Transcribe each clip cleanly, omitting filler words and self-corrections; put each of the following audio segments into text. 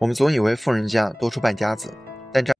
我们总以为富人家多出败家子，但这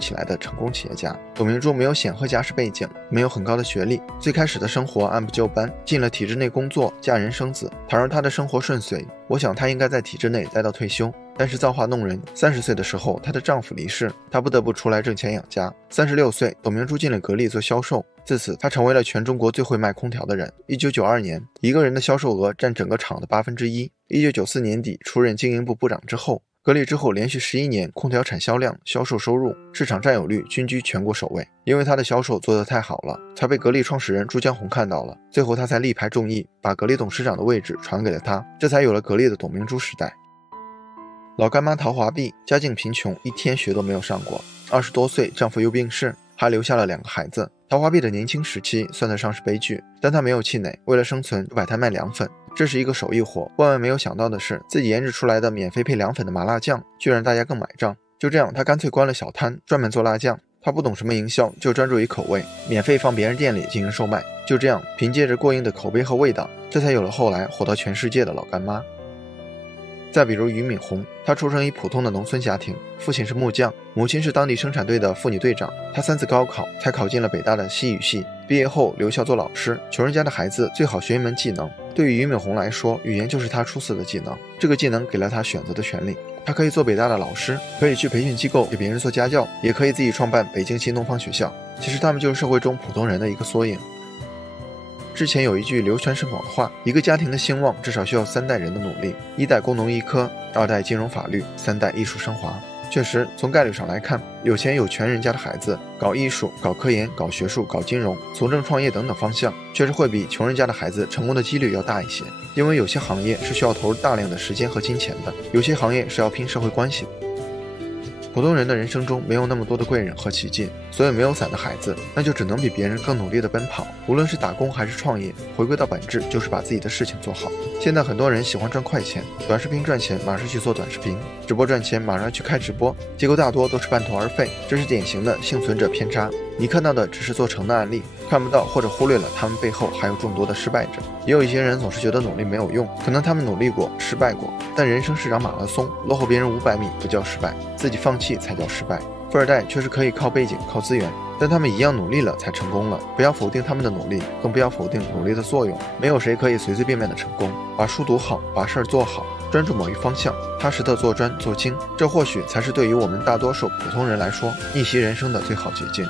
起来的成功企业家。董明珠没有显赫家世背景，没有很高的学历，最开始的生活按部就班，进了体制内工作，嫁人生子。倘若她的生活顺遂，我想她应该在体制内待到退休。但是造化弄人，30岁的时候，她的丈夫离世，她不得不出来挣钱养家。36岁，董明珠进了格力做销售，自此她成为了全中国最会卖空调的人。1992年，一个人的销售额占整个厂的1/8。1994年底出任经营部部长之后，格力之后连续11年空调产销量、销售收入、市场占有率均居全国首位。因为他的销售做得太好了，才被格力创始人朱江洪看到了，最后他才力排众议，把格力董事长的位置传给了他，这才有了格力的董明珠时代。老干妈陶华碧家境贫穷，一天学都没有上过，20多岁丈夫又病逝，还留下了2个孩子。陶华碧的年轻时期算得上是悲剧，但她没有气馁，为了生存就摆摊卖凉粉，这是一个手艺活。万万没有想到的是，自己研制出来的免费配凉粉的麻辣酱居然大家更买账。就这样，他干脆关了小摊，专门做辣酱。他不懂什么营销，就专注于口味，免费放别人店里进行售卖。就这样，凭借着过硬的口碑和味道，这才有了后来火到全世界的老干妈。再比如俞敏洪，他出生于普通的农村家庭，父亲是木匠，母亲是当地生产队的妇女队长。他3次高考才考进了北大的西语系，毕业后留校做老师。穷人家的孩子最好学一门技能，对于俞敏洪来说，语言就是他出色的技能。这个技能给了他选择的权利，他可以做北大的老师，可以去培训机构给别人做家教，也可以自己创办北京新东方学校。其实他们就是社会中普通人的一个缩影。之前有一句流传甚广的话，一个家庭的兴旺至少需要3代人的努力，1代工农医科，2代金融法律，3代艺术升华。确实，从概率上来看，有钱有权人家的孩子搞艺术、搞科研、搞学术、搞金融、从政创业等等方向，确实会比穷人家的孩子成功的几率要大一些。因为有些行业是需要投入大量的时间和金钱的，有些行业是要拼社会关系的。普通人的人生中没有那么多的贵人和奇迹，所以没有伞的孩子，那就只能比别人更努力的奔跑。无论是打工还是创业，回归到本质就是把自己的事情做好。现在很多人喜欢赚快钱，短视频赚钱马上去做短视频，直播赚钱马上去开直播，结果大多都是半途而废，这是典型的幸存者偏差。你看到的只是做成的案例，看不到或者忽略了他们背后还有众多的失败者。也有一些人总是觉得努力没有用，可能他们努力过，失败过，但人生是场马拉松，落后别人500米不叫失败，自己放弃才叫失败。富二代确实可以靠背景、靠资源，但他们一样努力了才成功了。不要否定他们的努力，更不要否定努力的作用。没有谁可以随随便便的成功。把书读好，把事儿做好，专注某一方向，踏实的做专做精，这或许才是对于我们大多数普通人来说逆袭人生的最好捷径。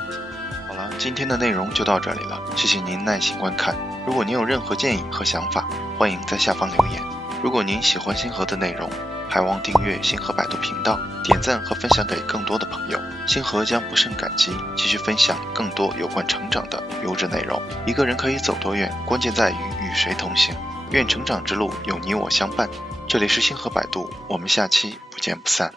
好了，今天的内容就到这里了，谢谢您耐心观看。如果您有任何建议和想法，欢迎在下方留言。如果您喜欢星河的内容，还望订阅星河百度频道，点赞和分享给更多的朋友。星河将不胜感激，继续分享更多有关成长的优质内容。一个人可以走多远，关键在于与谁同行。愿成长之路有你我相伴。这里是星河百度，我们下期不见不散。